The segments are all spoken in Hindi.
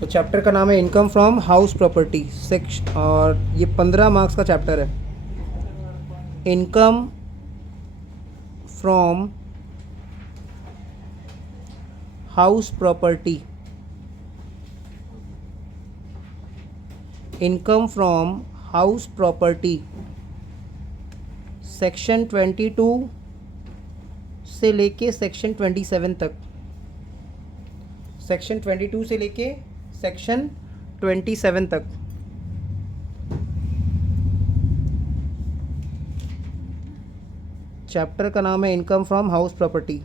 तो चैप्टर का नाम है income from house property section, और ये 15 मार्क्स का चैप्टर है। Income from house property, income from house property section 22 से लेके सेक्शन 27 तक। सेक्शन 22 से लेके सेक्शन 27 तक। चैप्टर का नाम है income from house property,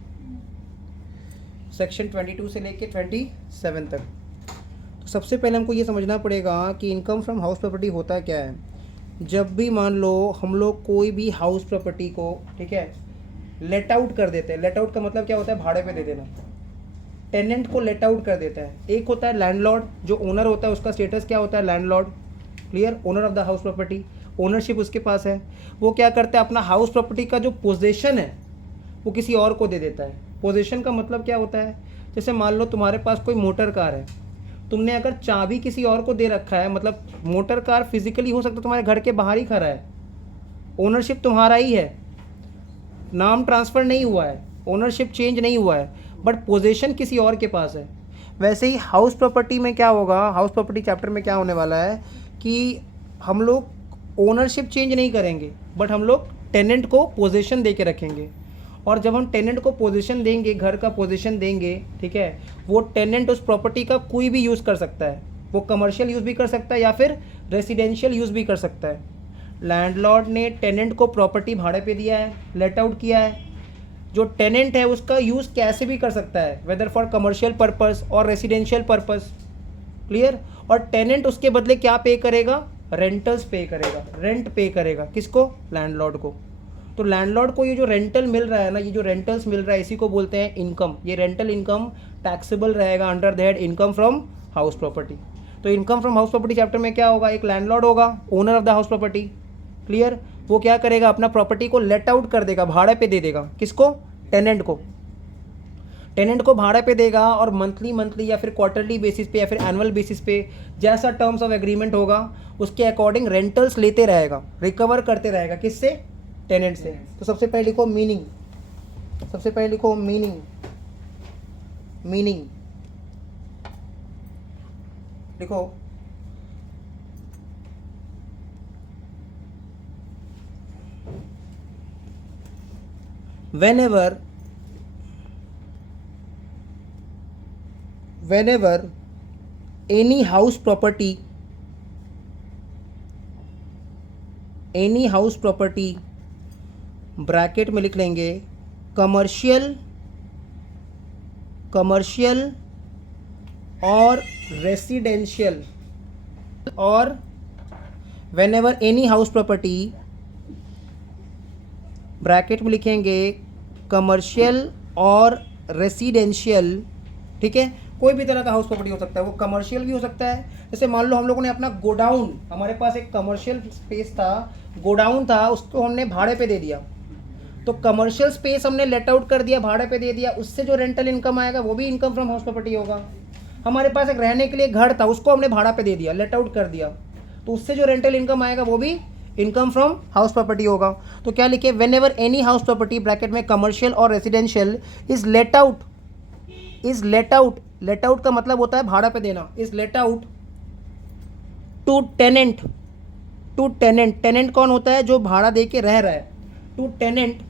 section 22 से लेके 27 तक। तो सबसे पहले हमको ये समझना पड़ेगा कि इनकम फ्रॉम हाउस प्रॉपर्टी होता क्या है। जब भी मान लो हम लोग कोई भी हाउस प्रॉपर्टी को, ठीक है, लेट आउट कर देते हैं। लेट आउट का मतलब क्या होता है? भाड़े पे दे देना। टेनेंट को लेट आउट कर देता है। एक होता है लैंडलॉर्ड, जो ओनर होता है उसका स्टेटस क्या होता है? Landlord. Clear? Owner of the house property, ownership उसके पास है। वो क्या करता है? अपना हाउस प्रॉपर्टी का जो पोजेशन है वो किसी और को दे देता है। पोजेशन का मतलब क्या होता है? जैसे मान लो तुम्हारे पास कोई मोटर कार है, तुमने अगर चाबी किसी और को दे रखा है, मतलब मोटर कार फिजिकली हो सकता है तुम्हारे घर के बाहर ही खड़ा है, ओनरशिप तुम्हारा ही है, नाम ट्रांसफ़र नहीं हुआ है, ओनरशिप चेंज नहीं हुआ है, बट पोजीशन किसी और के पास है। वैसे ही हाउस प्रॉपर्टी में क्या होगा? हाउस प्रॉपर्टी चैप्टर में क्या होने वाला है कि हम लोग ओनरशिप चेंज नहीं करेंगे, बट हम लोग टेनेंट को पोजीशन दे के रखेंगे। और जब हम टेनेंट को पोजीशन देंगे, घर का पोजीशन देंगे, ठीक है, वो टेनेंट उस प्रॉपर्टी का कोई भी यूज़ कर सकता है। वो कमर्शियल यूज़ भी कर सकता है या फिर रेसिडेंशियल यूज़ भी कर सकता है। लैंडलॉर्ड ने टेनेंट को प्रॉपर्टी भाड़े पे दिया है, लेट आउट किया है। जो टेनेंट है उसका यूज़ कैसे भी कर सकता है, वेदर फॉर कमर्शियल पर्पस और रेसिडेंशियल पर्पस। क्लियर? और टेनेंट उसके बदले क्या पे करेगा? रेंटल्स पे करेगा, रेंट पे करेगा। किसको? लैंडलॉर्ड को। तो लैंडलॉर्ड को ये जो रेंटल मिल रहा है ना, ये जो रेंटल्स मिल रहा है, इसी को बोलते हैं इनकम। ये रेंटल इनकम टैक्सेबल रहेगा under that income from house property. तो income from house property chapter में क्या होगा? एक लैंडलॉर्ड होगा, owner of the house property. Clear? वो क्या करेगा? अपना प्रॉपर्टी को लेट आउट कर देगा, भाड़े पे दे देगा। किसको? टेनेंट को। टेनेंट को भाड़े पे देगा और मंथली या फिर क्वार्टरली बेसिस पे या फिर एनुअल बेसिस पे, जैसा टर्म्स ऑफ एग्रीमेंट होगा उसके अकॉर्डिंग रेंटल्स लेते रहेगा, रिकवर करते रहेगा। किससे? टेनेंट से। तो सबसे पहले लिखो मीनिंग, सबसे पहले लिखो मीनिंग। मीनिंग लिखो। whenever any house property bracket में लिख लेंगे कमर्शियल और रेसिडेंशियल, और whenever any house property bracket में लिखेंगे कमर्शियल और रेसिडेंशियल। ठीक है? कोई भी तरह का हाउस प्रॉपर्टी हो सकता है, वो कमर्शियल भी हो सकता है। जैसे मान लो हम लोगों ने अपना गोडाउन, हमारे पास एक कमर्शियल स्पेस था, गोडाउन था, उसको हमने भाड़े पे दे दिया। तो कमर्शियल स्पेस हमने लेट आउट कर दिया, भाड़े पे दे दिया, उससे जो रेंटल इनकम आएगा वो भी इनकम फ्रॉम हाउस प्रॉपर्टी होगा। हमारे पास एक रहने के लिए घर था, उसको हमने भाड़ा पे दे दिया, लेट आउट कर दिया, तो उससे जो रेंटल इनकम आएगा वो भी इनकम फ्रॉम हाउस प्रॉपर्टी होगा। तो क्या लिखे? Whenever any house property bracket में कमर्शियल और residential is let out, let out का मतलब होता है भाड़ा पे देना, is let out to tenant. Tenant कौन होता है? जो भाड़ा दे के रह रहा है। टू टेनेंट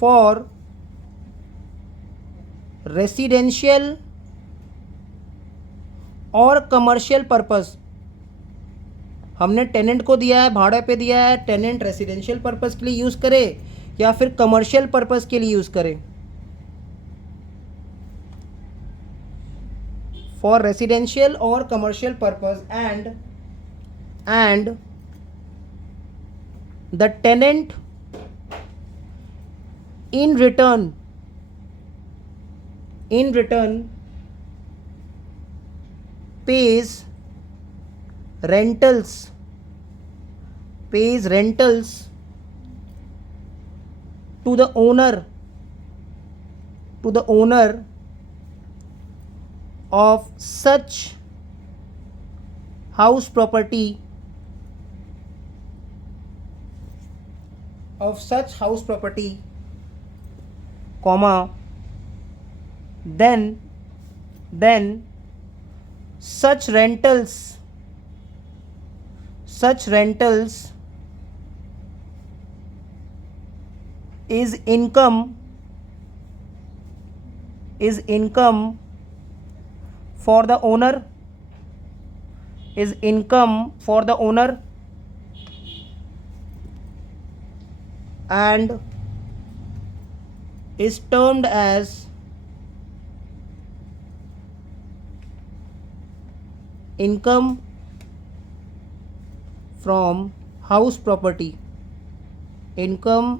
फॉर रेसिडेंशियल और कमर्शियल पर्पस। हमने टेनेंट को दिया है, भाड़े पे दिया है, टेनेंट रेसिडेंशियल पर्पस के लिए यूज़ करे या फिर कमर्शियल पर्पस के लिए यूज़ करे। फॉर रेसिडेंशियल और commercial purpose and the tenant in return pays rentals to the owner to the owner of such house property comma then such rentals is income for the owner and is termed as income from house property. Income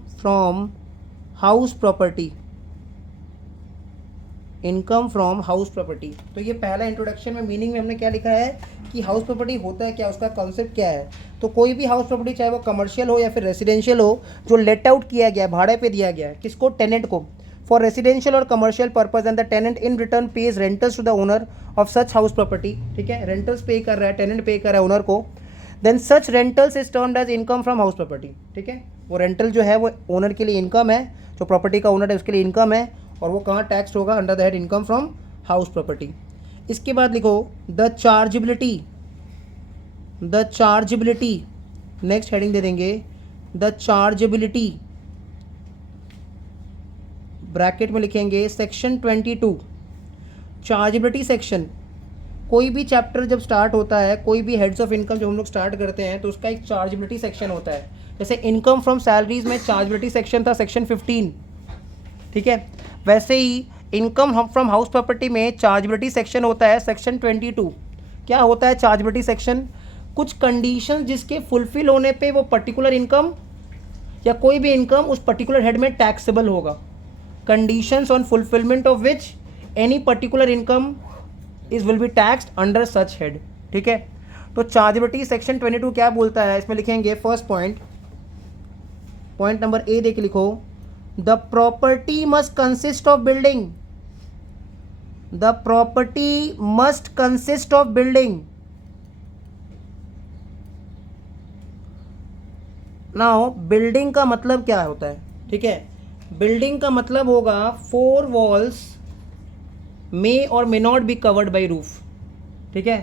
from house property. तो ये पहला इंट्रोडक्शन में मीनिंग में हमने क्या लिखा है कि हाउस प्रॉपर्टी होता है क्या, उसका कॉन्सेप्ट क्या है। तो कोई भी हाउस प्रॉपर्टी चाहे वो कमर्शियल हो या फिर रेसिडेंशियल हो, जो लेट आउट किया गया है, भाड़े पे दिया गया है, किसको, टेनेंट को, फॉर रेसिडेंशियल और commercial purpose and the tenant in return pays rentals to the owner of such house property. ठीक है, रेंटल्स पे कर रहा है, टेनेंट पे कर रहा है ओनर को, then such rentals is termed as income from house property. ठीक है, वो रेंटल जो है वो ओनर के लिए इनकम है, जो प्रॉपर्टी का ओनर है उसके लिए इनकम है, और वो कहाँ टैक्स होगा, under the head income from house property. इसके बाद लिखो द चार्जेबिलिटी, नेक्स्ट हेडिंग दे देंगे द चार्जेबिलिटी, ब्रैकेट में लिखेंगे सेक्शन 22। चार्जेबिलिटी सेक्शन, कोई भी चैप्टर जब स्टार्ट होता है, कोई भी हेड्स ऑफ इनकम जब हम लोग स्टार्ट करते हैं तो उसका एक चार्जेबिलिटी सेक्शन होता है। जैसे इनकम फ्रॉम सैलरीज में चार्जेबिलिटी सेक्शन था सेक्शन 15। ठीक है, वैसे ही इनकम फ्रॉम हाउस प्रॉपर्टी में चार्जेबिलिटी सेक्शन होता है सेक्शन 22। क्या होता है चार्जेबिलिटी सेक्शन, कुछ कंडीशन जिसके फुलफिल होने पे वो पर्टिकुलर इनकम या कोई भी इनकम उस पर्टिकुलर हेड में टैक्सेबल होगा। Conditions on fulfilment of which any particular income is will be taxed under such head. ठीक है, तो चार्जेबिलिटी सेक्शन 22 क्या बोलता है, इसमें लिखेंगे फर्स्ट पॉइंट नंबर ए देख लिखो, the property must consist of building, now building का मतलब क्या होता है। ठीक है, बिल्डिंग का मतलब होगा 4 वॉल्स मे और may not be covered by roof. ठीक है,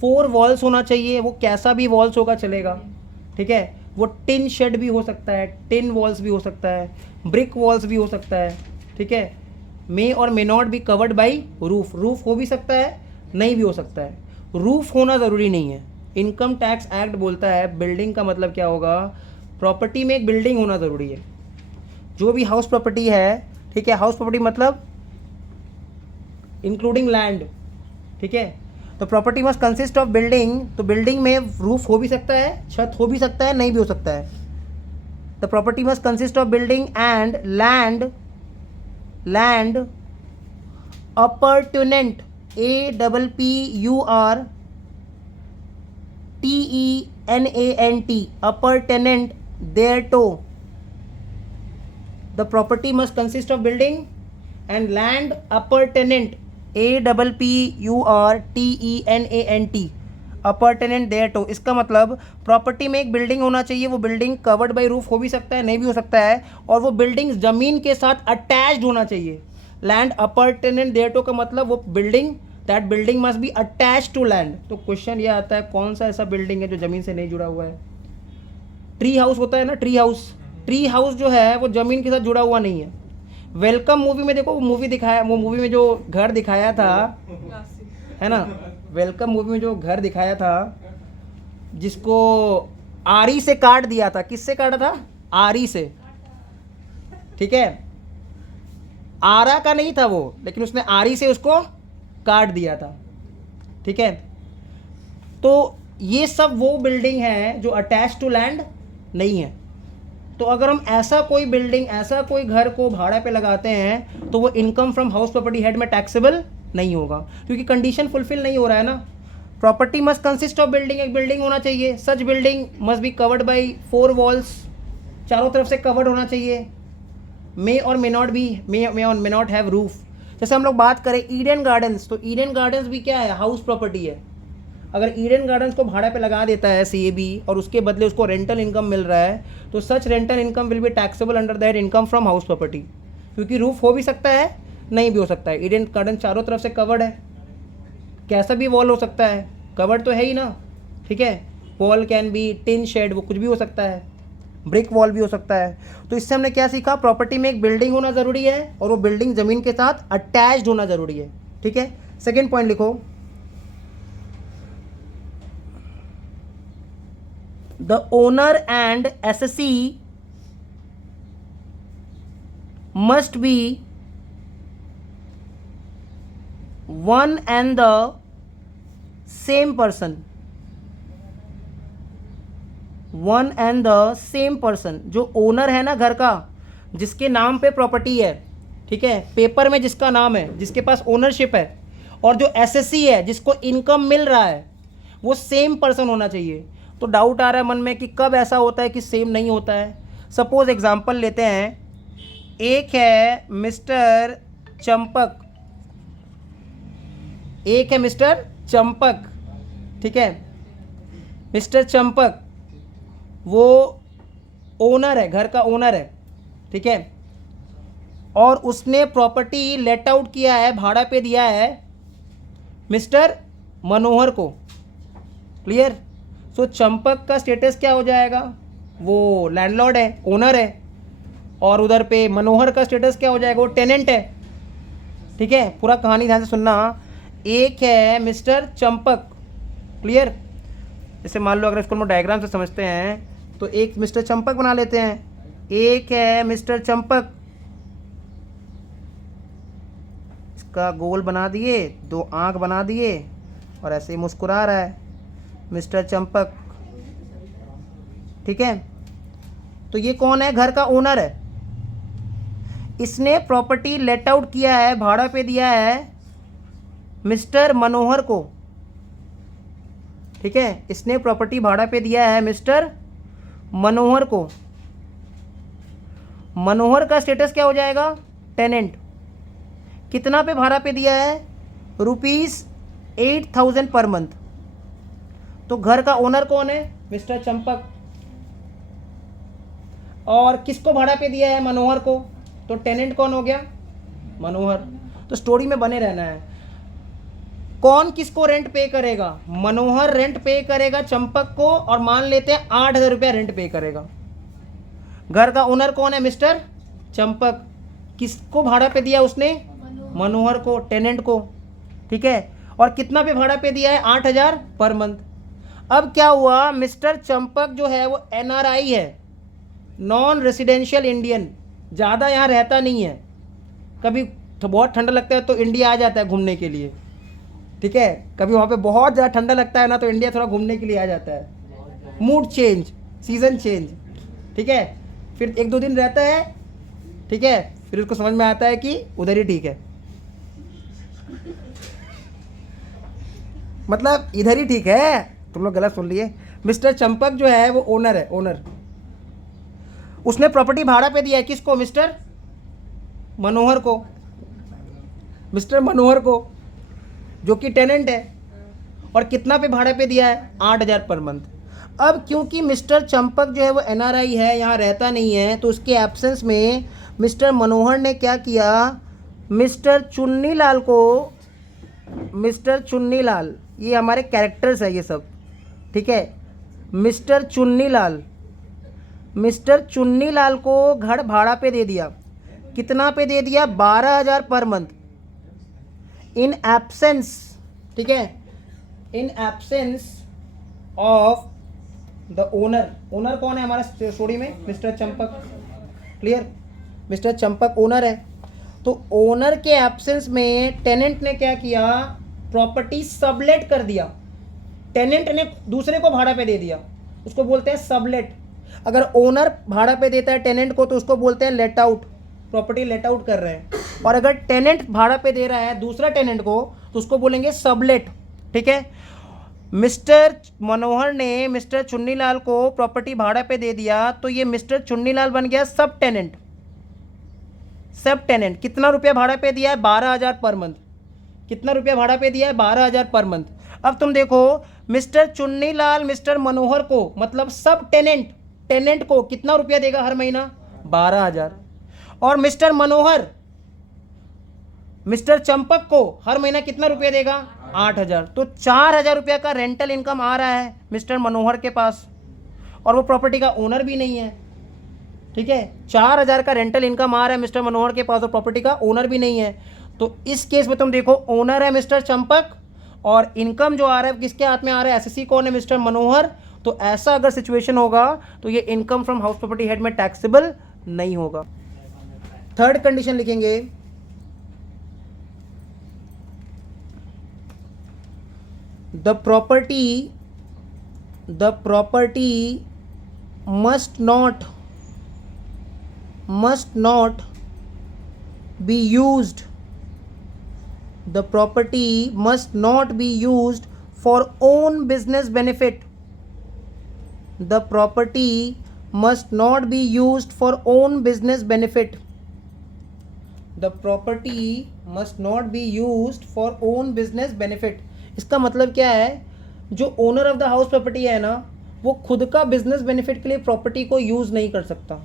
4 वॉल्स होना चाहिए, वो कैसा भी वॉल्स होगा चलेगा। ठीक है, वो टिन शेड भी हो सकता है, टिन वॉल्स भी हो सकता है, ब्रिक वॉल्स भी हो सकता है। ठीक है, मे और may not be covered by roof, roof हो भी सकता है, नहीं भी हो सकता है, रूफ होना ज़रूरी नहीं है। इनकम टैक्स एक्ट बोलता है बिल्डिंग का मतलब क्या होगा, प्रॉपर्टी में एक बिल्डिंग होना ज़रूरी है। जो भी हाउस प्रॉपर्टी है, ठीक है, हाउस प्रॉपर्टी मतलब इंक्लूडिंग लैंड। ठीक है, तो property must consist of building, तो बिल्डिंग में रूफ हो भी सकता है, छत हो भी सकता है, नहीं भी हो सकता है। The property must consist of building and land appurtenant, APPURTENANT, appurtenant thereto. The property must consist of building and land appurtenant, APPURTENANT, appurtenant thereto। इसका मतलब प्रॉपर्टी में एक बिल्डिंग होना चाहिए, वो बिल्डिंग कवर्ड बाई रूफ हो भी सकता है, नहीं भी हो सकता है, और वो बिल्डिंग ज़मीन के साथ अटैच्ड होना चाहिए। लैंड अपरटेनेंट thereto का मतलब वो building, that building must be attach to land. तो क्वेश्चन ये आता है कौन सा ऐसा बिल्डिंग है जो ज़मीन से नहीं जुड़ा हुआ है। ट्री हाउस होता है ना, ट्री हाउस जो है वो ज़मीन के साथ जुड़ा हुआ नहीं है। वेलकम मूवी में देखो, वो मूवी दिखाया, वो मूवी में जो घर दिखाया था, है ना, वेलकम मूवी में जो घर दिखाया था जिसको आरी से काट दिया था, किससे काटा था, आरी से। ठीक है, आरा का नहीं था वो, लेकिन उसने आरी से उसको काट दिया था। ठीक है, तो ये सब वो बिल्डिंग है जो अटैच टू लैंड नहीं है। तो अगर हम ऐसा कोई बिल्डिंग, ऐसा कोई घर को भाड़ा पे लगाते हैं तो वो income from house property head में टैक्सेबल नहीं होगा, क्योंकि कंडीशन फुलफिल नहीं हो रहा है ना। Property must consist of building, एक बिल्डिंग होना चाहिए, such building must be covered by 4 walls, चारों तरफ से कवर्ड होना चाहिए। मे और मे नॉट बी, मे और मे नॉट हैव रूफ। जैसे हम लोग बात करें ईडन गार्डन्स, तो ईडन गार्डन्स भी क्या है, हाउस प्रॉपर्टी है। अगर ईडन गार्डन्स को भाड़ा पे लगा देता है CAB और उसके बदले उसको रेंटल इनकम मिल रहा है, तो such rental income will be taxable under that income from house property, क्योंकि रूफ हो भी सकता है, नहीं भी हो सकता है। ईडन गार्डन चारों तरफ से कवर्ड है, कैसा भी वॉल हो सकता है, कवर्ड तो है ही ना, ठीक है। Wall can be tin shed, वो कुछ भी हो सकता है, ब्रिक वॉल भी हो सकता है। तो इससे हमने क्या सीखा, प्रॉपर्टी में एक बिल्डिंग होना ज़रूरी है और वो बिल्डिंग ज़मीन के साथ अटैच्ड होना ज़रूरी है, ठीक है। सेकेंड पॉइंट लिखो, the owner and assessee must be one and the same person, one and the same person. जो ओनर है ना घर का, जिसके नाम पे प्रॉपर्टी है, ठीक है, पेपर में जिसका नाम है, जिसके पास ओनरशिप है, और जो एसएससी है जिसको इनकम मिल रहा है, वो सेम पर्सन होना चाहिए। तो डाउट आ रहा है मन में कि कब ऐसा होता है कि सेम नहीं होता है। सपोज एग्जांपल लेते हैं, एक है मिस्टर चंपक, एक है मिस्टर चंपक, ठीक है। मिस्टर चंपक वो ओनर है, घर का ओनर है, ठीक है, और उसने प्रॉपर्टी लेट आउट किया है, भाड़ा पे दिया है मिस्टर मनोहर को, क्लियर। सो चंपक का स्टेटस क्या हो जाएगा, वो लैंडलॉर्ड है, ओनर है, और उधर पे मनोहर का स्टेटस क्या हो जाएगा, वो टेनेंट है, ठीक है। पूरा कहानी ध्यान से सुनना। एक है मिस्टर चंपक, क्लियर। जैसे मान लो अगर इसको हम डायग्राम से समझते हैं तो एक मिस्टर चंपक बना लेते हैं, एक है मिस्टर चंपक, इसका गोल बना दिए, दो आंख बना दिए और ऐसे ही मुस्कुरा रहा है मिस्टर चंपक, ठीक है। तो ये कौन है, घर का ओनर है। इसने प्रॉपर्टी लेट आउट किया है, भाड़ा पे दिया है मिस्टर मनोहर को, ठीक है। इसने प्रॉपर्टी भाड़ा पे दिया है मिस्टर मनोहर को। मनोहर का स्टेटस क्या हो जाएगा, टेनेंट। कितना पे भाड़ा पे दिया है, ₹8,000 पर मंथ। तो घर का ओनर कौन है, मिस्टर चंपक, और किसको भाड़ा पे दिया है, मनोहर को। तो टेनेंट कौन हो गया, मनोहर। तो स्टोरी में बने रहना है। कौन किसको रेंट पे करेगा, मनोहर रेंट पे करेगा चंपक को, और मान लेते हैं 8,000 रुपया रेंट पे करेगा। घर का ओनर कौन है, मिस्टर चंपक। किसको भाड़ा पे दिया उसने, मनोहर को, टेनेंट को, ठीक है। और कितना पे भाड़ा पे दिया है, 8,000 पर मंथ। अब क्या हुआ, मिस्टर चंपक जो है वो NRI है, नॉन रेसिडेंशियल इंडियन, ज़्यादा यहाँ रहता नहीं है। कभी तो बहुत ठंडा लगता है तो इंडिया आ जाता है घूमने के लिए, ठीक है। कभी वहाँ पे बहुत ज़्यादा ठंडा लगता है ना, तो इंडिया थोड़ा घूमने के लिए आ जाता है, मूड चेंज, सीज़न चेंज, ठीक है। फिर 1-2 दिन रहता है, ठीक है, फिर उसको समझ में आता है कि उधर ही ठीक है, मतलब इधर ही ठीक है। तुम लोग गलत सुन लिए। मिस्टर चंपक जो है वो ओनर है, ओनर। उसने प्रॉपर्टी भाड़ा पे दिया है किसको, मिस्टर मनोहर को, मिस्टर मनोहर को, जो कि टेनेंट है। और कितना पे भाड़ा पे दिया है, 8,000 पर मंथ। अब क्योंकि मिस्टर चंपक जो है वो NRI है, यहाँ रहता नहीं है, तो उसके एब्सेंस में मिस्टर मनोहर ने क्या किया, मिस्टर चुन्नीलाल को, मिस्टर चुन्नीलाल, ये हमारे कैरेक्टर्स है ये सब, ठीक है। मिस्टर चुन्नीलाल, मिस्टर चुन्नीलाल को घर भाड़ा पे दे दिया। कितना पे दे दिया, 12,000 पर मंथ, इन एब्सेंस, ठीक है, in absence of the owner. Owner कौन है हमारा स्टोरी में, mister Champak, clear. Mister Champak owner है। तो ओनर के एब्सेंस में टेनेंट ने क्या किया, प्रॉपर्टी सबलेट कर दिया। टेनेंट ने दूसरे को भाड़ा पे दे दिया, उसको बोलते हैं सबलेट। अगर ओनर भाड़ा पे देता है टेनेंट को तो उसको बोलते हैं let out, property let out कर रहे हैं। और अगर टेनेंट भाड़ा पे दे रहा है दूसरा टेनेंट को तो उसको बोलेंगे सबलेट, ठीक है। मिस्टर मनोहर ने मिस्टर चुन्नीलाल को प्रॉपर्टी भाड़ा पे दे दिया, तो ये मिस्टर चुन्नीलाल बन गया सब टेनेंट, सब टेनेंट। कितना रुपया भाड़ा पे दिया है? 12,000 पर मंथ। कितना रुपया भाड़ा पे दिया है? 12,000 पर मंथ। अब तुम देखो, मिस्टर चुन्नीलाल मिस्टर मनोहर को, मतलब सब टेनेंट को कितना रुपया देगा हर महीना? 12,000। और मिस्टर मनोहर मिस्टर चंपक को हर महीना कितना रुपया देगा? 8,000। तो 4,000 रुपया का रेंटल इनकम आ रहा है मिस्टर मनोहर के पास, और वो प्रॉपर्टी का ओनर भी नहीं है। ठीक है, 4,000 का रेंटल इनकम आ रहा है मिस्टर मनोहर के पास और प्रॉपर्टी का ओनर भी नहीं है। तो इस केस में तुम देखो, ओनर है मिस्टर चंपक और इनकम जो आ रहा है किसके हाथ में आ रहा है? एसएससी कौन है? मिस्टर मनोहर। तो ऐसा अगर सिचुएशन होगा तो ये income from house property head में टैक्सेबल नहीं होगा। थर्ड कंडीशन लिखेंगे, the property must not be used. The property must not be used for own business benefit. The property must not be used for own business benefit. The property must not be used for own business benefit. इसका मतलब क्या है? जो owner of the house property है ना, वो खुद का बिजनेस बेनिफिट के लिए प्रॉपर्टी को यूज़ नहीं कर सकता।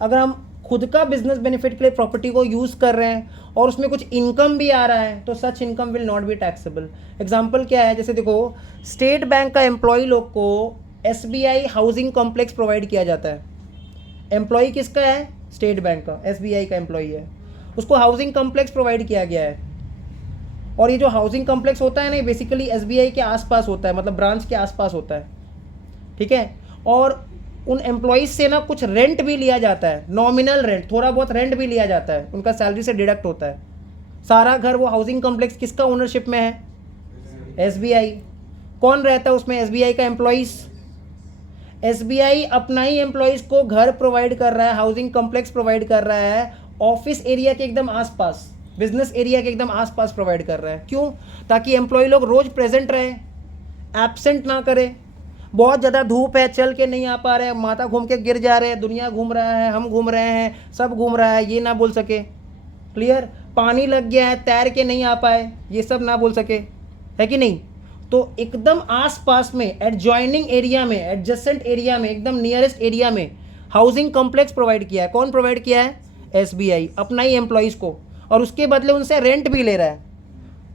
अगर हम खुद का बिजनेस बेनिफिट के लिए प्रॉपर्टी को यूज़ कर रहे हैं और उसमें कुछ इनकम भी आ रहा है तो such income will not be taxable. Example क्या है? जैसे देखो, स्टेट बैंक का एम्प्लॉय लोग को एसबीआई हाउसिंग कॉम्प्लेक्स प्रोवाइड किया जाता है। एम्प्लॉय किसका है? स्टेट बैंक का, एसबीआई का एम्प्लॉय है, उसको हाउसिंग कॉम्प्लेक्स प्रोवाइड किया गया है। और ये जो हाउसिंग कॉम्प्लेक्स होता है ना, ये बेसिकली एसबीआई के आसपास होता है, मतलब ब्रांच के आसपास होता है। ठीक है, और उन एम्प्लॉइज से ना कुछ रेंट भी लिया जाता है, नॉमिनल रेंट, थोड़ा बहुत रेंट भी लिया जाता है, उनका सैलरी से डिडक्ट होता है। सारा घर वो हाउसिंग कॉम्प्लेक्स किसका ओनरशिप में है? एसबीआई। कौन रहता है उसमें? एसबीआई का एम्प्लॉइज। एसबीआई अपना ही एम्प्लॉइज को घर प्रोवाइड कर रहा है, हाउसिंग कॉम्प्लेक्स प्रोवाइड कर रहा है, ऑफिस एरिया के एकदम आसपास, बिजनेस एरिया के एकदम आसपास प्रोवाइड कर रहा है। क्यों? ताकि एम्प्लॉय लोग रोज प्रेजेंट रहे, एब्सेंट ना करे। बहुत ज़्यादा धूप है, चल के नहीं आ पा रहे हैं, माथा घूम के गिर जा रहे हैं, दुनिया घूम रहा है, हम घूम रहे हैं, सब घूम रहा है, ये ना बोल सके। क्लियर? पानी लग गया है, तैर के नहीं आ पाए, ये सब ना बोल सके, है कि नहीं? तो एकदम आसपास में, एडजॉइनिंग एरिया में, एडजेसेंट एरिया में, एकदम नियरेस्ट एरिया में हाउसिंग कॉम्प्लेक्स प्रोवाइड किया है। कौन प्रोवाइड किया है? एसबीआई, अपना ही एम्प्लॉइज़ को, और उसके बदले उनसे रेंट भी ले रहा है,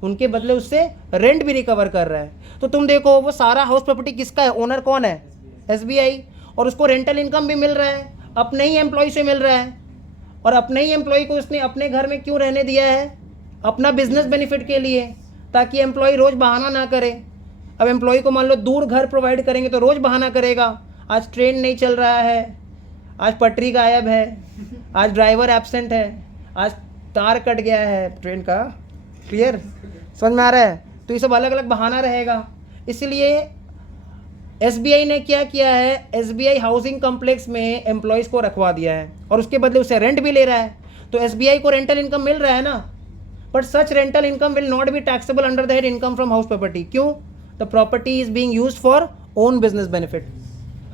उनके बदले उससे रेंट भी रिकवर कर रहा है। तो तुम देखो, वो सारा हाउस प्रॉपर्टी किसका है? ओनर कौन है? एसबीआई। और उसको रेंटल इनकम भी मिल रहा है, अपने ही एम्प्लॉय से मिल रहा है, और अपने ही एम्प्लॉय को उसने अपने घर में क्यों रहने दिया है? अपना बिजनेस बेनिफिट के लिए, ताकि एम्प्लॉय रोज़ बहाना ना करे। अब एम्प्लॉय को मान लो दूर घर प्रोवाइड करेंगे तो रोज़ बहाना करेगा, आज ट्रेन नहीं चल रहा है, आज पटरी गायब है, आज ड्राइवर एब्सेंट है, आज तार कट गया है ट्रेन का। क्लियर? समझ में आ रहा है? तो ये सब अलग अलग बहाना रहेगा। इसलिए एसबीआई ने क्या किया है? एसबीआई हाउसिंग कॉम्प्लेक्स में एम्प्लॉयज़ को रखवा दिया है और उसके बदले उसे रेंट भी ले रहा है। तो एसबीआई को रेंटल इनकम मिल रहा है ना, but such rental income will not be taxable under the head income from house property. क्यों? The property is being used for own business benefit.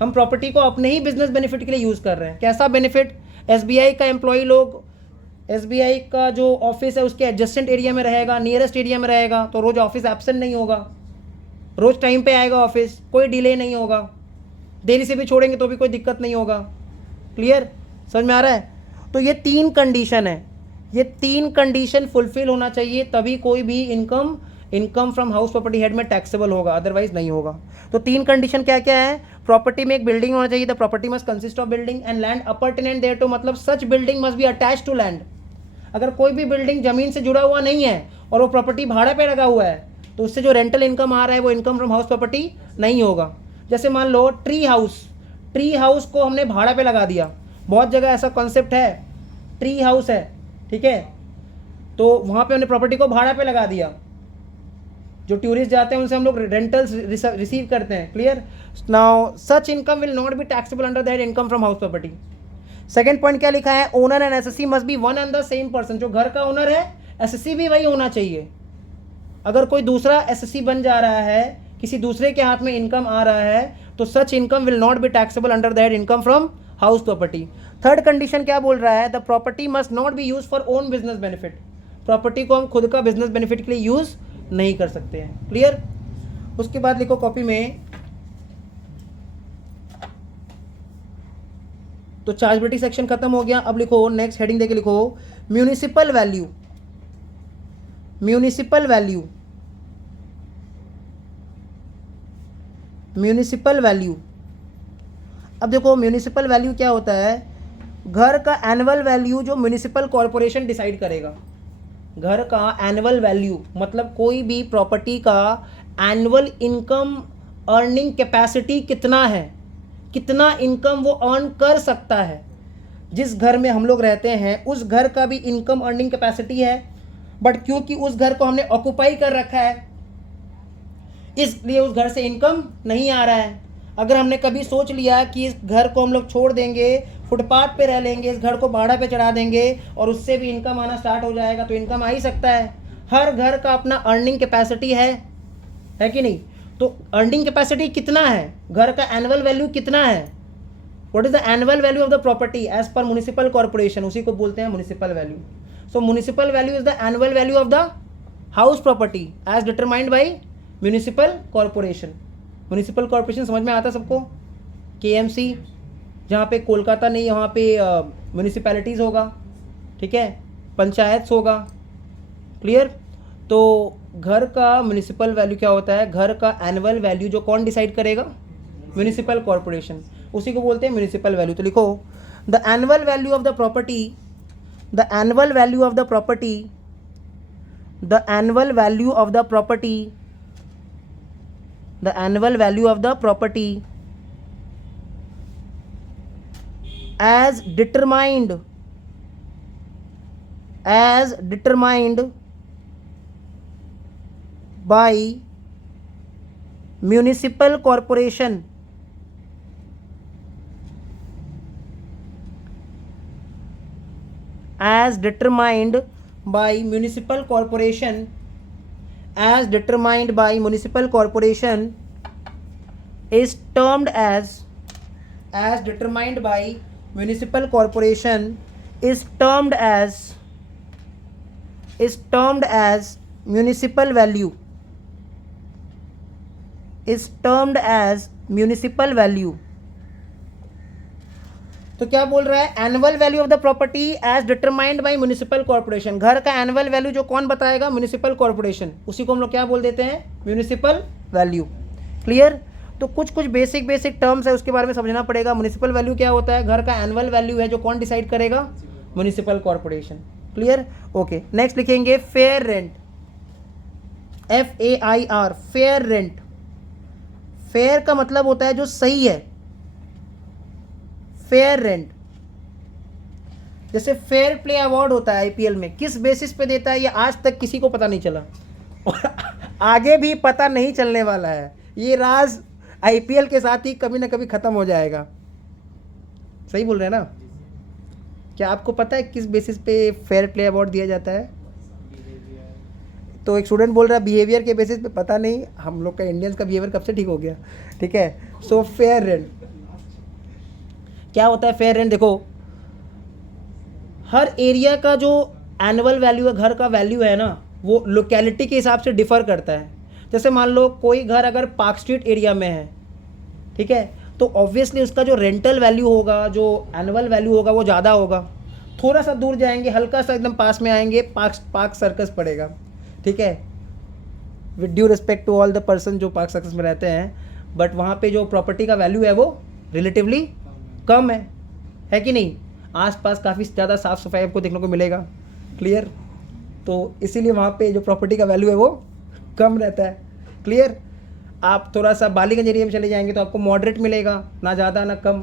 हम प्रॉपर्टी को अपने ही बिजनेस बेनिफिट के लिए यूज़ कर रहे हैं। कैसा बेनिफिट? एसबीआई का एम्प्लॉय लोग, एसबीआई का जो ऑफिस है उसके एडजेसेंट एरिया में रहेगा, नियरेस्ट एरिया में रहेगा, तो रोज़ ऑफिस एब्सेंट नहीं होगा, रोज़ टाइम पे आएगा ऑफिस, कोई डिले नहीं होगा, देरी से भी छोड़ेंगे तो भी कोई दिक्कत नहीं होगा। क्लियर? समझ में आ रहा है? तो ये 3 कंडीशन है, ये 3 कंडीशन फुलफिल होना चाहिए, तभी कोई भी income from house property head में टैक्सेबल होगा, अदरवाइज नहीं होगा। तो 3 कंडीशन क्या क्या है? प्रॉपर्टी में एक बिल्डिंग होना चाहिए, the property must consist of building and land appurtenant thereto, मतलब such building must be attached to land. अगर कोई भी बिल्डिंग ज़मीन से जुड़ा हुआ नहीं है और वो प्रॉपर्टी भाड़े पे लगा हुआ है तो उससे जो रेंटल इनकम आ रहा है वो इनकम फ्रॉम हाउस प्रॉपर्टी नहीं होगा। जैसे मान लो ट्री हाउस को हमने भाड़ा पे लगा दिया, बहुत जगह ऐसा कॉन्सेप्ट है, ट्री हाउस है, ठीक है, तो वहाँ पे हमने प्रॉपर्टी को भाड़ा पे लगा दिया, जो टूरिस्ट जाते हैं उनसे हम लोग रेंटल्स रिसीव करते हैं। Clear? Now such income will not be taxable under that income from house property. Second point क्या लिखा है? Owner and SSC must be one and the same person. जो घर का ओनर है, एसएससी भी वही होना चाहिए। अगर कोई दूसरा एसएससी बन जा रहा है, किसी दूसरे के हाथ में इनकम आ रहा है, तो such income will not be taxable under that income from house property. Third condition क्या बोल रहा है, the property must not be use for own business benefit. Property को हम खुद का बिजनेस बेनिफिट के लिए यूज नहीं कर सकते हैं। क्लियर। उसके बाद लिखो कॉपी में, तो चार्जेबिलिटी सेक्शन खत्म हो गया। अब लिखो नेक्स्ट हेडिंग देके लिखो municipal value. Municipal value, municipal value. अब देखो म्यूनिसिपल वैल्यू क्या होता है, घर का एनुअल वैल्यू जो म्यूनिसिपल कॉरपोरेशन डिसाइड करेगा। घर का एनुअल वैल्यू मतलब कोई भी प्रॉपर्टी का एनुअल इनकम अर्निंग कैपेसिटी कितना है, कितना इनकम वो अर्न कर सकता है। जिस घर में हम लोग रहते हैं उस घर का भी इनकम अर्निंग कैपेसिटी है, बट क्योंकि उस घर को हमने ऑक्युपाई कर रखा है इसलिए उस घर से इनकम नहीं आ रहा है। अगर हमने कभी सोच लिया कि इस घर को हम लोग छोड़ देंगे, फुटपाथ पे रह लेंगे, इस घर को भाड़ा पे चढ़ा देंगे और उससे भी इनकम आना स्टार्ट हो जाएगा, तो इनकम आ ही सकता है। हर घर का अपना अर्निंग कैपेसिटी है कि नहीं। तो अर्निंग कैपेसिटी कितना है, घर का एनुअल वैल्यू कितना है, what is the annual value of the property as per municipal corporation, उसी को बोलते हैं municipal value. So municipal value is the annual value of the house property as determined by municipal corporation. Municipal corporation समझ में आता सबको, KMC, जहाँ पे कोलकाता नहीं, वहाँ पे म्यूनिसिपैलिटीज़ होगा, ठीक है, पंचायत होगा। क्लियर। तो घर का म्यूनिसिपल वैल्यू क्या होता है, घर का एनुअल वैल्यू जो कौन डिसाइड करेगा, म्यूनिसिपल कॉर्पोरेशन, उसी को बोलते हैं म्यूनिसिपल वैल्यू। तो लिखो the annual value of the property, the annual value of the property, the annual value of the property, the annual value of the property as determined by municipal corporation, as determined by municipal corporation, as determined by municipal corporation is termed as determined by municipal corporation is termed as municipal value, is termed as municipal value। तो क्या बोल रहा है, annual value of the property as determined by municipal corporation. घर का एनुअल वैल्यू जो कौन बताएगा, म्युनिसिपल कॉर्पोरेशन, उसी को हम लोग क्या बोल देते हैं, म्युनिसिपल वैल्यू। क्लियर। तो कुछ बेसिक टर्म्स है, उसके बारे में समझना पड़ेगा। म्युनिसिपल वैल्यू क्या होता है, घर का एनुअल वैल्यू है जो कौन डिसाइड करेगा, municipal corporation. Clear. Okay, next लिखेंगे fair rent, FAIR, fair rent. Fair का मतलब होता है जो सही है, फेयर रेंट। जैसे फेयर प्ले अवार्ड होता है IPL में, किस बेसिस पे देता है ये आज तक किसी को पता नहीं चला और आगे भी पता नहीं चलने वाला है। ये राज IPL के साथ ही कभी ना कभी ख़त्म हो जाएगा। सही बोल रहे हैं ना। क्या आपको पता है किस बेसिस पे फेयर प्ले अवार्ड दिया जाता है? तो एक स्टूडेंट बोल रहा है बिहेवियर के बेसिस पे, पता नहीं हम लोग का इंडियंस का बिहेवियर कब से ठीक हो गया। ठीक है। सो फेयर रेंट क्या होता है, फेयर रेंट देखो, हर एरिया का जो एनुअल वैल्यू है, घर का वैल्यू है ना, वो लोकेलिटी के हिसाब से डिफ़र करता है। जैसे मान लो कोई घर अगर पार्क स्ट्रीट एरिया में है, ठीक है, तो ऑब्वियसली उसका जो रेंटल वैल्यू होगा, जो एनुअल वैल्यू होगा, वो ज़्यादा होगा। थोड़ा सा दूर जाएंगे, हल्का सा एकदम पास में आएंगे, पार्क सर्कस पड़ेगा। ठीक है, with due respect to all the person जो पार्क सर्कस में रहते हैं, बट वहाँ पे जो प्रॉपर्टी का वैल्यू है वो रिलेटिवली कम है कि नहीं। आसपास काफ़ी ज़्यादा साफ़ सफाई आपको देखने को मिलेगा। क्लियर। तो इसीलिए वहाँ पे जो प्रॉपर्टी का वैल्यू है वो कम रहता है। क्लियर। आप थोड़ा सा बालीगंज एरिया में चले जाएंगे तो आपको मॉडरेट मिलेगा, ना ज़्यादा ना कम।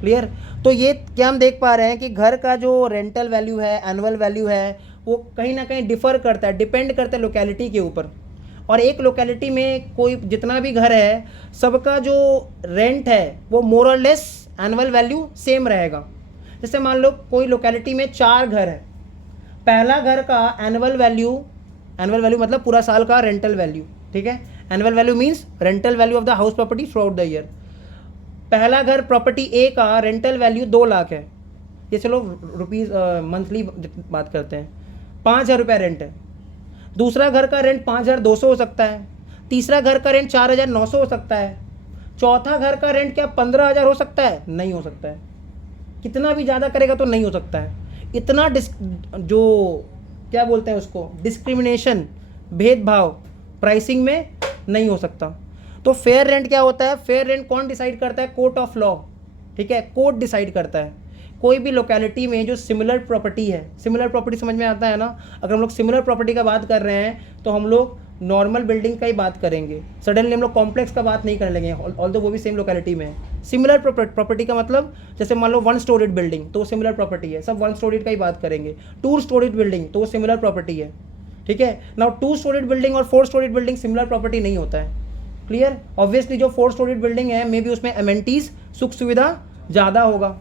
क्लियर। तो ये क्या हम देख पा रहे हैं कि घर का जो रेंटल वैल्यू है, एनुअल वैल्यू है, वो कहीं ना कहीं डिफ़र करता है, डिपेंड करता है लोकेलिटी के ऊपर। और एक लोकेलिटी में कोई जितना भी घर है, सबका जो रेंट है वो मोर और लेस एनुअल वैल्यू सेम रहेगा। जैसे मान लो कोई लोकेलिटी में 4 घर है, पहला घर का एनुअल वैल्यू मतलब पूरा साल का रेंटल वैल्यू, ठीक है। Annual value means rental value of the house property through out the year. पहला घर प्रॉपर्टी ए का रेंटल वैल्यू 2 लाख है, ये चलो रुपीज़ मंथली बात करते हैं, 5,000 रुपये रेंट है। दूसरा घर का रेंट 5,200 हो सकता है, तीसरा घर का रेंट 4,900 हो सकता है, चौथा घर का रेंट क्या 15,000 हो सकता है? नहीं हो सकता है। कितना भी ज़्यादा करेगा तो नहीं हो सकता है। इतना जो क्या बोलते हैं उसको, डिस्क्रिमिनेशन, भेदभाव प्राइसिंग में नहीं हो सकता। तो फेयर रेंट क्या होता है? फेयर रेंट कौन डिसाइड करता है? कोर्ट ऑफ लॉ, ठीक है, कोर्ट डिसाइड करता है। कोई भी लोकेलिटी में जो सिमिलर प्रॉपर्टी है, सिमिलर प्रॉपर्टी समझ में आता है ना, अगर हम लोग सिमिलर प्रॉपर्टी का बात कर रहे हैं तो हम लोग नॉर्मल बिल्डिंग का ही बात करेंगे, सडनली हम लोग कॉम्प्लेक्स का बात नहीं करने लगे, ऑल्दो वो भी सेम लोकेलिटी में है। सिमिलर प्रॉपर्टी का मतलब जैसे मान लो 1 स्टोरीड बिल्डिंग तो वो सिमिलर प्रॉपर्टी है, सब 1 स्टोरीड का ही बात करेंगे। 2 स्टोरीड बिल्डिंग तो वो सिमिलर प्रॉपर्टी है, ठीक है। नाउ 2 स्टोरीड बिल्डिंग और 4 स्टोरीड बिल्डिंग सिमिलर प्रॉपर्टी नहीं होता है, क्लियर। ऑब्वियसली जो 4 स्टोरीड बिल्डिंग है मे बी उसमें एमेनिटीज, सुख सुविधा ज़्यादा होगा,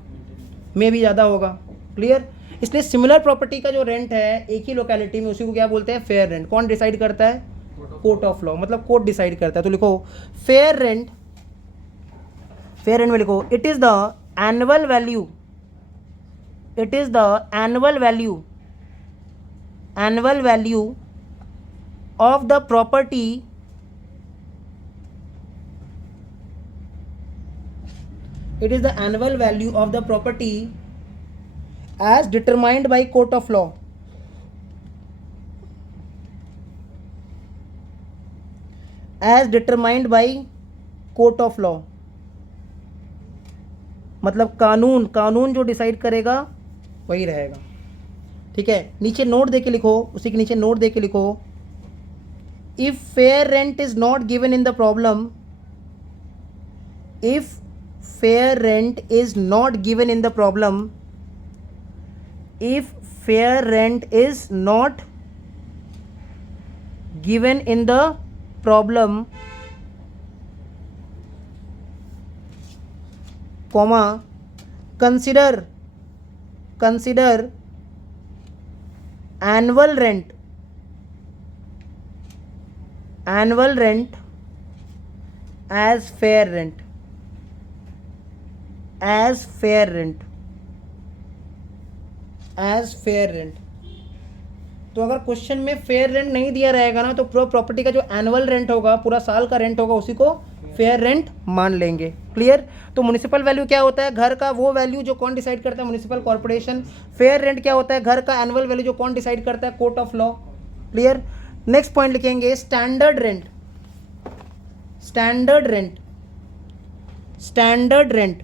में भी ज़्यादा होगा, क्लियर। इसलिए सिमिलर प्रॉपर्टी का जो रेंट है एक ही लोकेलिटी में, उसी को क्या बोलते हैं? Fair rent. कौन डिसाइड करता है? कोर्ट ऑफ लॉ, मतलब कोर्ट डिसाइड करता है। तो लिखो फेयर रेंट, फेयर रेंट में लिखो it is the annual value, it is the annual value, annual value of the property, it is the annual value of the property as determined by court of law, as determined by court of law, मतलब कानून जो डिसाइड करेगा वही रहेगा, ठीक है। नीचे नोट दे के लिखो, उसी के नीचे नोट दे के लिखो, if fair rent is not given in the problem, if fair rent is not given in the problem, if fair rent is not given in the problem, comma, consider annual rent as fair rent, as fair rent, as fair rent। तो अगर क्वेश्चन में फेयर रेंट नहीं दिया रहेगा ना तो प्रॉपर्टी का जो एनुअल रेंट होगा, पूरा साल का रेंट होगा, उसी को फेयर रेंट मान लेंगे, क्लियर। तो म्युनिसिपल वैल्यू क्या होता है? घर का वो वैल्यू जो कौन डिसाइड करता है? Municipal corporation. फेयर रेंट क्या होता है? घर का एनुअल वैल्यू जो कौन डिसाइड करता है? Court of law, clear. Next point लिखेंगे standard rent, standard rent, standard rent.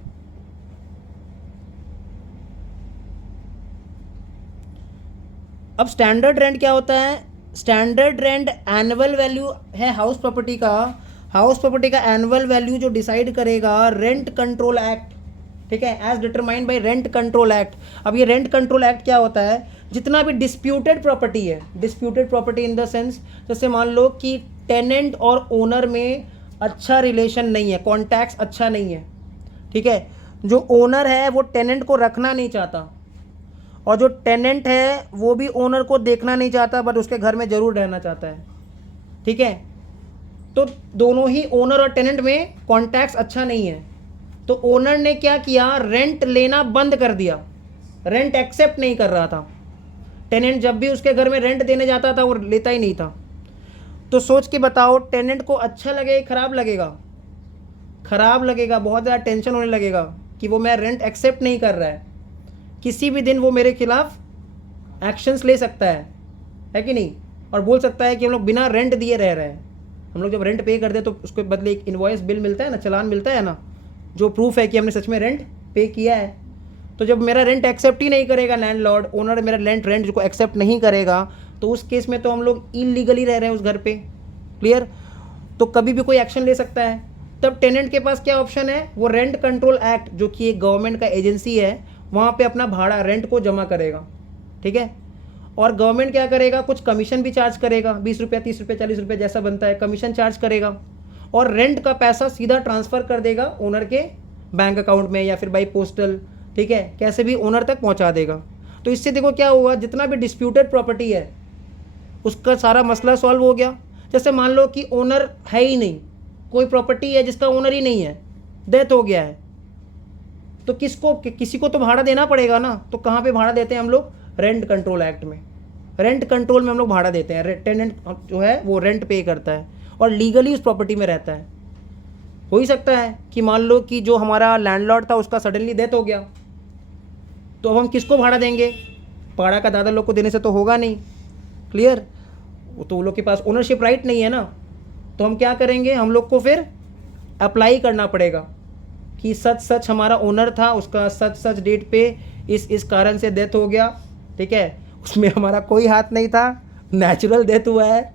अब स्टैंडर्ड रेंट क्या होता है? स्टैंडर्ड रेंट एनुअल वैल्यू है हाउस प्रॉपर्टी का, हाउस प्रॉपर्टी का एनुअल वैल्यू जो डिसाइड करेगा रेंट कंट्रोल एक्ट, ठीक है, as determined by rent control act. अब ये रेंट कंट्रोल एक्ट क्या होता है? जितना भी डिस्प्यूटेड प्रॉपर्टी है, disputed property in the sense, जैसे मान लो कि टेनेंट और ओनर में अच्छा रिलेशन नहीं है, कॉन्टैक्ट्स अच्छा नहीं है, ठीक है, जो ओनर है वो टेनेंट को रखना नहीं चाहता और जो टेनेंट है वो भी ओनर को देखना नहीं चाहता बट उसके घर में ज़रूर रहना चाहता है, ठीक है। तो दोनों ही ओनर और टेनेंट में कॉन्टैक्ट्स अच्छा नहीं है, तो ओनर ने क्या किया? रेंट लेना बंद कर दिया, रेंट एक्सेप्ट नहीं कर रहा था। टेनेंट जब भी उसके घर में रेंट देने जाता था वो लेता ही नहीं था। तो सोच के बताओ टेनेंट को अच्छा लगेगा खराब लगेगा? खराब लगेगा, बहुत ज़्यादा टेंशन होने लगेगा कि वो मैं रेंट एक्सेप्ट नहीं कर रहा है, किसी भी दिन वो मेरे खिलाफ एक्शंस ले सकता है कि नहीं, और बोल सकता है कि हम लोग बिना रेंट दिए रह रहे हैं। हम लोग जब रेंट पे करते हैं तो उसके बदले एक इनवॉइस बिल मिलता है ना, चालान मिलता है ना, जो प्रूफ है कि हमने सच में रेंट पे किया है। तो जब मेरा रेंट एक्सेप्ट ही नहीं करेगा लैंडलॉर्ड, ओनर मेरा रेंट को एक्सेप्ट नहीं करेगा, तो उस केस में तो हम लोग इलीगली रह रहे हैं उस घर पे, क्लियर। तो कभी भी कोई एक्शन ले सकता है। तब टेनेंट के पास क्या ऑप्शन है? वो रेंट कंट्रोल एक्ट, जो कि एक गवर्नमेंट का एजेंसी है, वहाँ पे अपना भाड़ा रेंट को जमा करेगा, ठीक है। और गवर्नमेंट क्या करेगा? कुछ कमीशन भी चार्ज करेगा, 20 रुपये 30 रुपये 40 रुपये जैसा बनता है, कमीशन चार्ज करेगा और रेंट का पैसा सीधा ट्रांसफ़र कर देगा ओनर के बैंक अकाउंट में या फिर बाई पोस्टल, ठीक है, कैसे भी ओनर तक पहुँचा देगा। तो इससे देखो क्या हुआ, जितना भी डिस्प्यूटेड प्रॉपर्टी है उसका सारा मसला सॉल्व हो गया। जैसे मान लो कि ओनर है ही नहीं, कोई प्रॉपर्टी है जिसका ओनर ही नहीं है, डेथ हो गया है, तो किसी को तो भाड़ा देना पड़ेगा ना। तो कहाँ पे भाड़ा देते हैं हम लोग? रेंट कंट्रोल एक्ट में। रेंट कंट्रोल में हम लोग भाड़ा देते हैं। टेनेंट जो है वो रेंट पे करता है और लीगली उस प्रॉपर्टी में रहता है। हो ही सकता है कि मान लो कि जो हमारा लैंडलॉर्ड था उसका सडनली डेथ हो गया, तो अब हम किसको भाड़ा देंगे? भाड़ा का दादा लोग को देने से तो होगा नहीं। क्लियर? तो वो लोग के पास ओनरशिप राइट नहीं है ना। तो हम क्या करेंगे? हम लोग को फिर अप्लाई करना पड़ेगा कि सच सच हमारा ओनर था, उसका सच सच डेट पे इस कारण से डेथ हो गया, ठीक है, उसमें हमारा कोई हाथ नहीं था, नेचुरल डेथ हुआ है।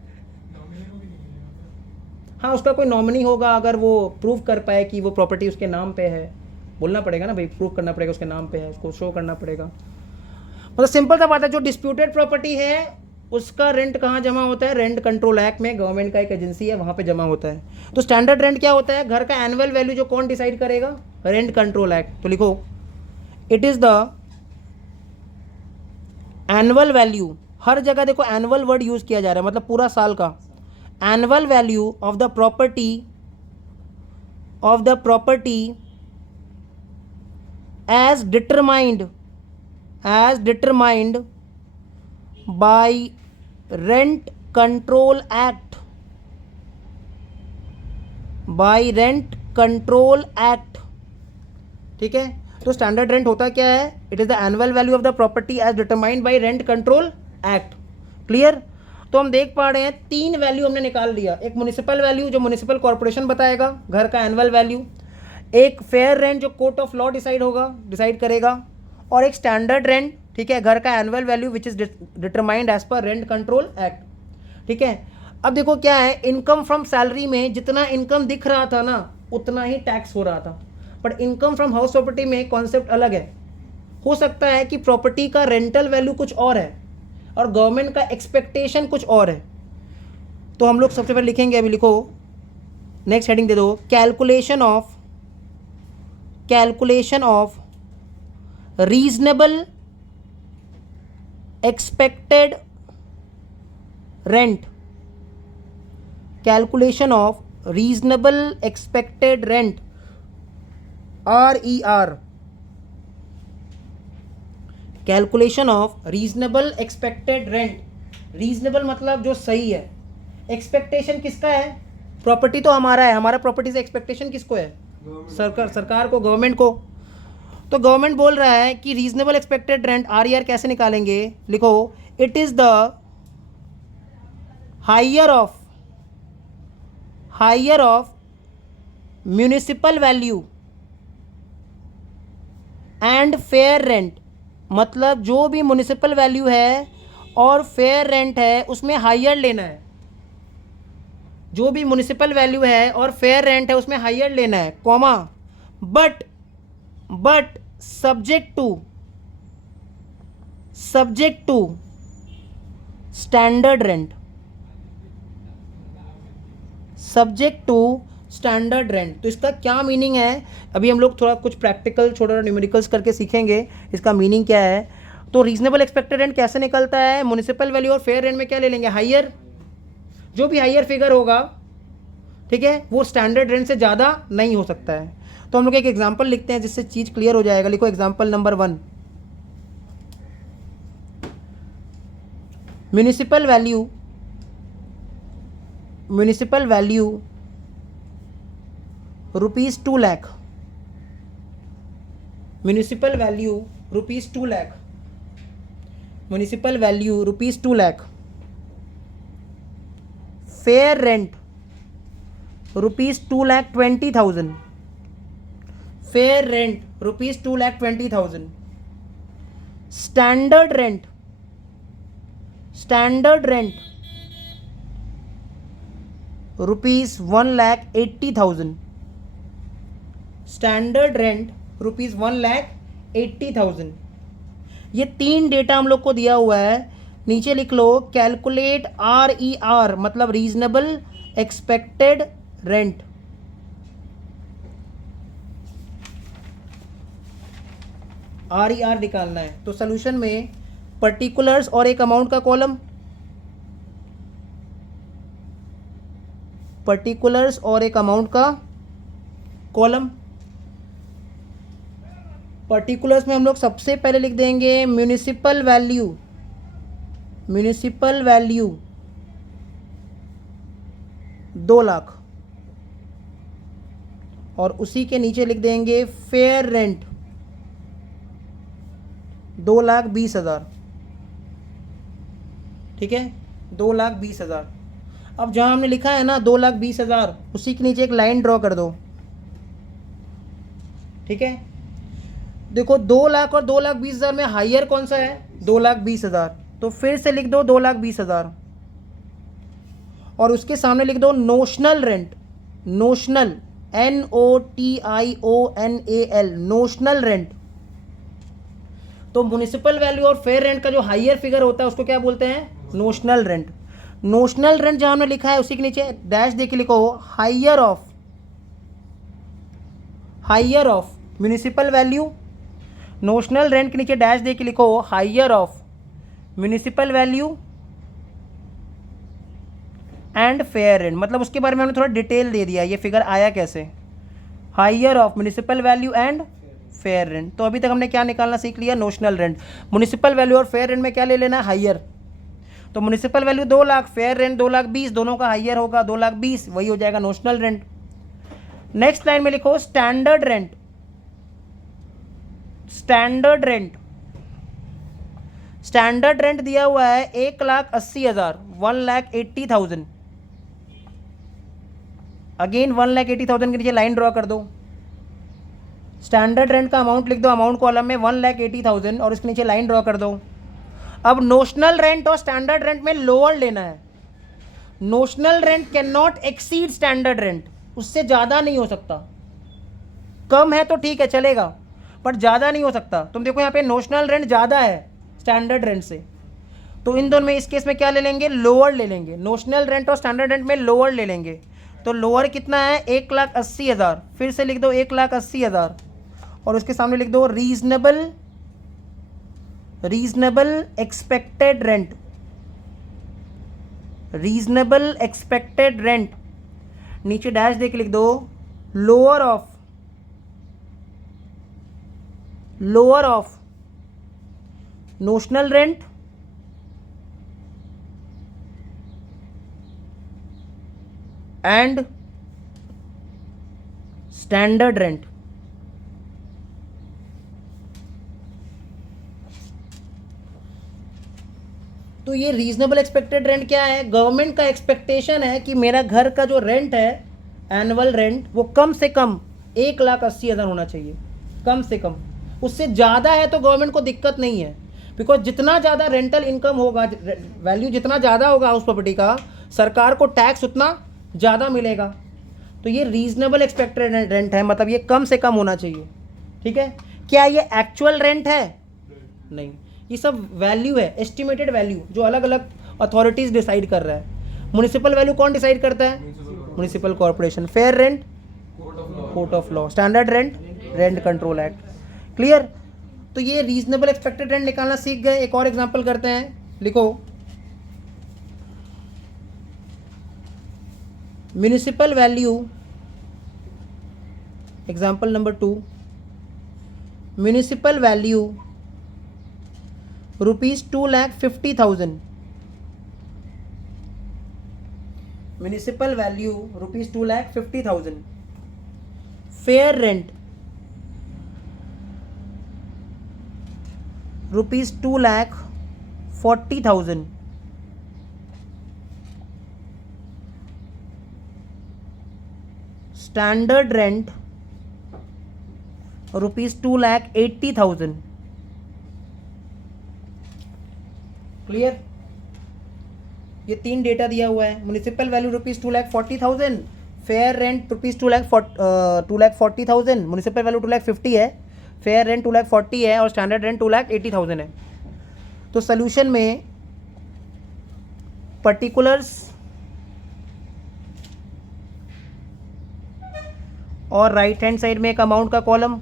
हाँ, उसका कोई नॉमिनी होगा, अगर वो प्रूव कर पाए कि वो प्रॉपर्टी उसके नाम पे है। बोलना पड़ेगा ना भाई, प्रूव करना पड़ेगा उसके नाम पे है, उसको शो करना पड़ेगा। मतलब सिंपल सा बात है, जो डिस्प्यूटेड प्रॉपर्टी है उसका रेंट कहाँ जमा होता है? रेंट कंट्रोल एक्ट में। गवर्नमेंट का एक एजेंसी है, वहाँ पे जमा होता है। तो स्टैंडर्ड रेंट क्या होता है? घर का एनुअल वैल्यू जो कौन डिसाइड करेगा? Rent control act. तो लिखो, it is the annual value. हर जगह देखो एनुअल वर्ड यूज किया जा रहा है, मतलब पूरा साल का। Annual value of the property as determined by rent control act, ठीक है। तो स्टैंडर्ड रेंट होता क्या है? It is the annual value of the property as determined by rent control act. Clear? तो हम देख पा रहे हैं 3 वैल्यू हमने निकाल लिया। एक म्युनिसिपल वैल्यू जो म्युनिसिपल कॉर्पोरेशन बताएगा, घर का एनुअल वैल्यू। एक फेयर रेंट जो कोर्ट ऑफ लॉ डिसाइड करेगा, और एक स्टैंडर्ड रेंट, ठीक है, घर का annual value which is determined as per rent control act. ठीक है। अब देखो क्या है, इनकम फ्रॉम सैलरी में जितना इनकम दिख रहा था ना उतना ही टैक्स हो रहा था, but income from house property में कॉन्सेप्ट अलग है। हो सकता है कि प्रॉपर्टी का रेंटल वैल्यू कुछ और है और गवर्नमेंट का एक्सपेक्टेशन कुछ और है। तो हम लोग सबसे पहले लिखेंगे, अभी लिखो, नेक्स्ट हेडिंग दे दो, calculation of reasonable expected rent. Calculation of reasonable expected rent, RER। Calculation of reasonable expected rent. Reasonable मतलब जो सही है। एक्सपेक्टेशन किसका है? प्रॉपर्टी तो हमारा है, हमारा प्रॉपर्टी से एक्सपेक्टेशन किसको है? सरकार को, गवर्नमेंट को। तो गवर्नमेंट बोल रहा है कि रीजनेबल एक्सपेक्टेड रेंट RER कैसे निकालेंगे? लिखो, it is the higher of municipal value and fair rent. मतलब जो भी म्यूनिसिपल वैल्यू है और फेयर रेंट है उसमें हायर लेना है। जो भी म्यूनिसिपल वैल्यू है और फेयर रेंट है उसमें हायर लेना है, comma, but subject to standard rent. Subject to standard rent. तो इसका क्या मीनिंग है? अभी हम लोग थोड़ा कुछ प्रैक्टिकल छोटा न्यूमेरिकल्स करके सीखेंगे इसका मीनिंग क्या है। तो रीजनेबल एक्सपेक्टेड रेंट कैसे निकलता है? म्युनिसिपल वैल्यू और फेयर रेंट में क्या ले लेंगे? हायर। जो भी हायर फिगर होगा, ठीक है, वो स्टैंडर्ड रेंट से ज़्यादा नहीं हो सकता है। तो हम लोग एक एग्जांपल लिखते हैं जिससे चीज़ क्लियर हो जाएगा। लिखो example number 1। Municipal value ₹2 lakh. Municipal value ₹2 lakh. Municipal value ₹2 lakh. Fair rent ₹2,20,000। Fair rent ₹2,20,000। Standard rent ₹1,80,000। Standard rent ₹1,80,000। ये 3 डेटा हम लोग को दिया हुआ है। नीचे लिख लो, कैलकुलेट RER मतलब रीजनेबल एक्सपेक्टेड रेंट। RER निकालना है। तो सॉल्यूशन में पर्टिकुलर्स और एक अमाउंट का कॉलम, पर्टिकुलर्स और एक अमाउंट का कॉलम, पर्टिकुलर्स में हम लोग सबसे पहले लिख देंगे municipal value, municipal value 2 lakh, और उसी के नीचे लिख देंगे फेयर रेंट 2,20,000। ठीक है, 2,20,000। अब जहाँ हमने लिखा है ना 2,20,000, उसी के नीचे एक लाइन ड्रॉ कर दो। ठीक है, देखो 2 लाख और 2,20,000 में हायर कौन सा है? 2,20,000। तो फिर से लिख दो 2,20,000 और उसके सामने लिख दो notional rent, notional NOTIONAL, notional rent. तो म्युनिसिपल वैल्यू और फेयर रेंट का जो हायर फिगर होता है उसको क्या बोलते हैं? Notional rent. नोशनल रेंट जहां हमने लिखा है उसी के नीचे डैश दे के लिखो higher of, higher of municipal value. Notional rent के नीचे डैश दे के लिखो higher of municipal value and fair rent. मतलब उसके बारे में हमने थोड़ा डिटेल दे दिया, ये फिगर आया कैसे, higher of municipal value and fair rent. तो अभी तक हमने क्या निकालना सीख लिया? Notional rent. म्युनिसिपल वैल्यू और फेयर रेंट में क्या ले लेना है? हायर। तो municipal value 2 lakh, fair rent 2,20,000, दोनों का हायर होगा 2,20,000, वही हो जाएगा नोशनल रेंट। नेक्स्ट लाइन में लिखो standard rent, standard rent. Standard rent दिया हुआ है 1,80,000, 1,80,000। अगेन 1,80,000 के नीचे लाइन ड्रॉ कर दो। स्टैंडर्ड रेंट का अमाउंट लिख दो, अमाउंट कॉलम में 1,80,000 और इसके नीचे लाइन ड्रॉ कर दो। अब नोशनल रेंट और स्टैंडर्ड रेंट में लोअर लेना है। Notional rent can not exceed standard rent, उससे ज़्यादा नहीं हो सकता। कम है तो ठीक है चलेगा, पर ज़्यादा नहीं हो सकता। तुम देखो यहाँ पे नोशनल रेंट ज़्यादा है स्टैंडर्ड रेंट से, तो इन दोनों में इस केस में क्या ले लेंगे? लोअर ले लेंगे। नोशनल रेंट और स्टैंडर्ड रेंट में लोअर ले लेंगे। तो लोअर कितना है? 1,80,000। फिर से लिख दो 1,80,000 और उसके सामने लिख दो reasonable, reasonable expected rent, reasonable expected rent. नीचे डैश दे के लिख दो lower of, lower of notional rent and standard rent. तो ये रीजनेबल एक्सपेक्टेड रेंट क्या है? गवर्नमेंट का एक्सपेक्टेशन है कि मेरा घर का जो रेंट है, एनुअल रेंट, वो कम से कम 1,80,000 होना चाहिए, कम से कम। उससे ज़्यादा है तो गवर्नमेंट को दिक्कत नहीं है, बिकॉज जितना ज़्यादा रेंटल इनकम होगा, वैल्यू जितना ज़्यादा होगा हाउस प्रॉपर्टी का, सरकार को टैक्स उतना ज़्यादा मिलेगा। तो ये रीजनेबल एक्सपेक्टेड रेंट है, मतलब ये कम से कम होना चाहिए। ठीक है, क्या ये एक्चुअल रेंट है? नहीं, ये सब वैल्यू है, एस्टिमेटेड वैल्यू, जो अलग अलग अथॉरिटीज़ डिसाइड कर रहा है। म्युनिसिपल वैल्यू कौन डिसाइड करता है? Municipal corporation. Fair rent court of law. Standard rent rent control act. Clear? तो ये रीजनेबल एक्सपेक्टेड रेंट निकालना सीख गए। एक और एग्जांपल करते हैं, लिखो municipal value, example number 2, municipal value ₹2,50,000, municipal value ₹2,50,000। Fair rent ₹2,40,000। Standard rent ₹2,80,000। Clear? ये 3 डेटा दिया हुआ है। Municipal value ₹2,40,000, fair rent ₹2,40,000, municipal value 2,50,000 है, फेयर रेंट 2,40,000 है और स्टैंडर्ड रेंट 2,80,000 है। तो सोल्यूशन में पर्टिकुलर्स और राइट हैंड साइड में एक अमाउंट का कॉलम।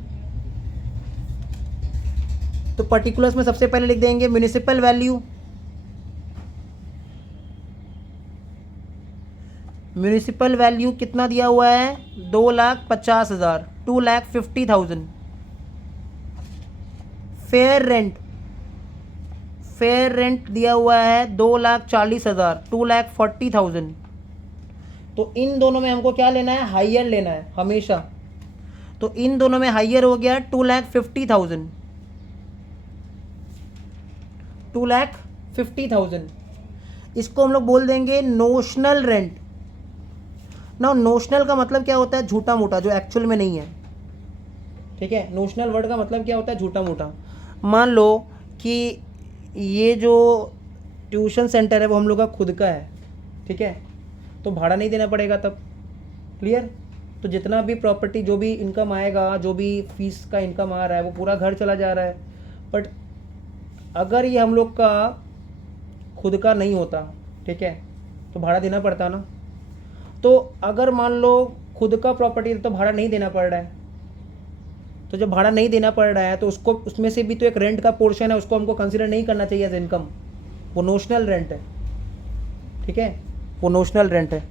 तो पर्टिकुलर्स में सबसे पहले लिख देंगे म्युनिसिपल वैल्यू, म्युनिसिपल वैल्यू कितना दिया हुआ है? 2,50,000, 2,50,000। फेयर रेंट दिया हुआ है 2,40,000, 2,40,000। तो इन दोनों में हमको क्या लेना है, हायर लेना है हमेशा। तो इन दोनों में हायर हो गया 2,50,000, 2,50,000। इसको हम लोग बोल देंगे नोशनल रेंट ना। नोशनल का मतलब क्या होता है, झूठा मोटा, जो एक्चुअल में नहीं है। ठीक है, नोशनल वर्ड का मतलब क्या होता है, झूठा मोटा। मान लो कि ये जो ट्यूशन सेंटर है वो हम लोग का खुद का है, ठीक है, तो भाड़ा नहीं देना पड़ेगा तब। क्लियर। तो जितना भी प्रॉपर्टी, जो भी इनकम आएगा, जो भी फीस का इनकम आ रहा है, वो पूरा घर चला जा रहा है। बट अगर ये हम लोग का खुद का नहीं होता, ठीक है, तो भाड़ा देना पड़ता ना। तो अगर मान लो खुद का प्रॉपर्टी है तो भाड़ा नहीं देना पड़ रहा है। तो जब भाड़ा नहीं देना पड़ रहा है तो उसको, उसमें से भी तो एक रेंट का पोर्शन है, उसको हमको कंसिडर नहीं करना चाहिए एज इनकम। वो नोशनल रेंट है, ठीक है, वो नोशनल रेंट है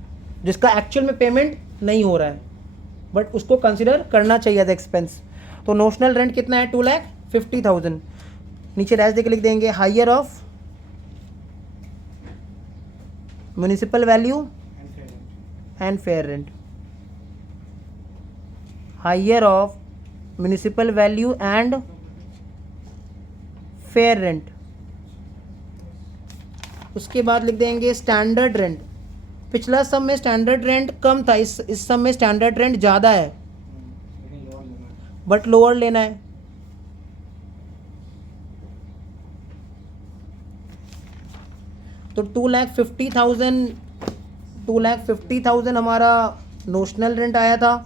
जिसका एक्चुअल में पेमेंट नहीं हो रहा है, बट उसको कंसिडर करना चाहिए एज एक्सपेंस। तो नोशनल रेंट कितना है, 2,50,000। नीचे डैश देके लिख देंगे higher of municipal value and fair rent. Higher of municipal value and fair rent. उसके बाद लिख देंगे स्टैंडर्ड रेंट। पिछला सब में स्टैंडर्ड रेंट कम था, इस सब में स्टैंडर्ड रेंट ज़्यादा है, बट लोअर लेना है। तो 2,50,000 हमारा नोशनल रेंट आया था,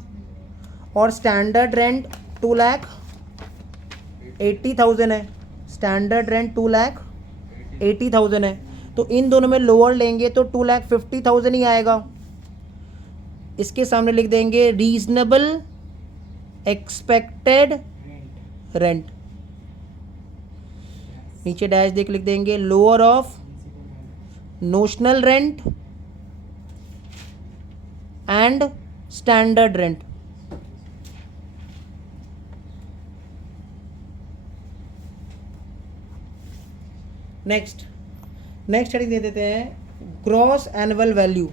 और स्टैंडर्ड रेंट 2,80,000 है। स्टैंडर्ड रेंट 2,80,000 है। तो इन दोनों में लोअर लेंगे तो 2,50,000 ही आएगा। इसके सामने लिख देंगे रीजनेबल एक्सपेक्टेड रेंट। नीचे डैश देख लिख देंगे lower of notional rent and standard rent. Next heading दे देते हैं gross annual value.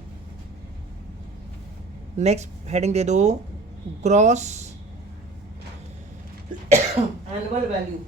Next heading दे दो ग्रॉस एनुअल वैल्यू।